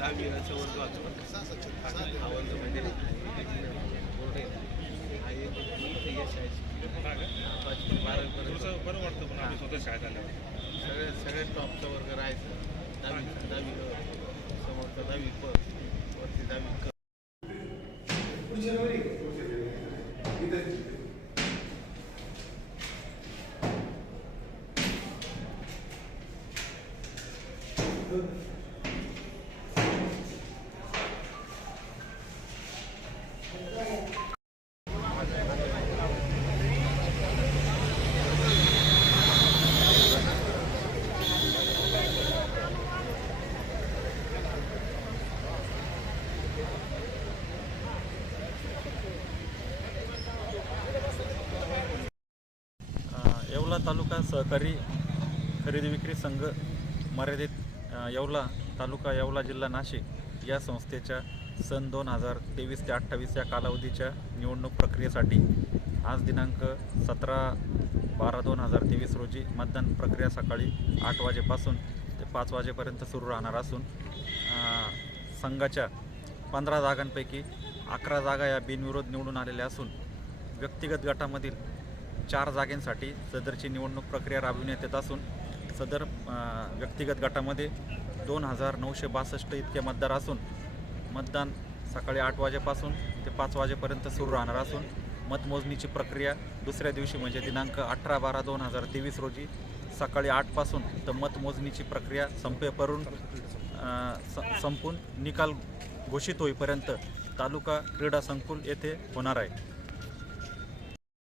दहा वीरांचा वर्ग वाचून आवर्ग बरं वाटतं पण आम्ही स्वतः शाळेत आल्यावर सगळ्यात सगळ्यात वर्ग राहायचा दहावी दहावी समोरचा दहावी प वरती दहावी क येवला तालुका सहकारी खरेदी विक्री संघ मर्यादित येवला तालुका येवला जिल्हा नाशिक या संस्थेच्या सन दोन हजार तेवीस ते अठ्ठावीस या कालावधीच्या निवडणूक प्रक्रियेसाठी आज दिनांक सतरा बारा दोन हजार तेवीस रोजी मतदान प्रक्रिया सकाळी आठ वाजेपासून ते पाच वाजेपर्यंत सुरू राहणार असून संघाच्या पंधरा जागांपैकी अकरा जागा या बिनविरोध निवडून आलेल्या असून व्यक्तिगत गटामधील चार जागेंसाठी सदरची निवडणूक प्रक्रिया राबविण्यात येत असून सदर व्यक्तिगत गटामध्ये दोन हजार नऊशे बासष्ट इतके मतदार असून मतदान सकाळी आठ वाजेपासून ते पाच वाजेपर्यंत सुरू राहणार असून मतमोजणीची प्रक्रिया दुसऱ्या दिवशी म्हणजे दिनांक अठरा बारा दोन हजार तेवीस रोजी सकाळी आठपासून तर मतमोजणीची प्रक्रिया संपेपरून स- संपून निकाल घोषित होईपर्यंत तालुका क्रीडा संकुल येथे होणार आहे.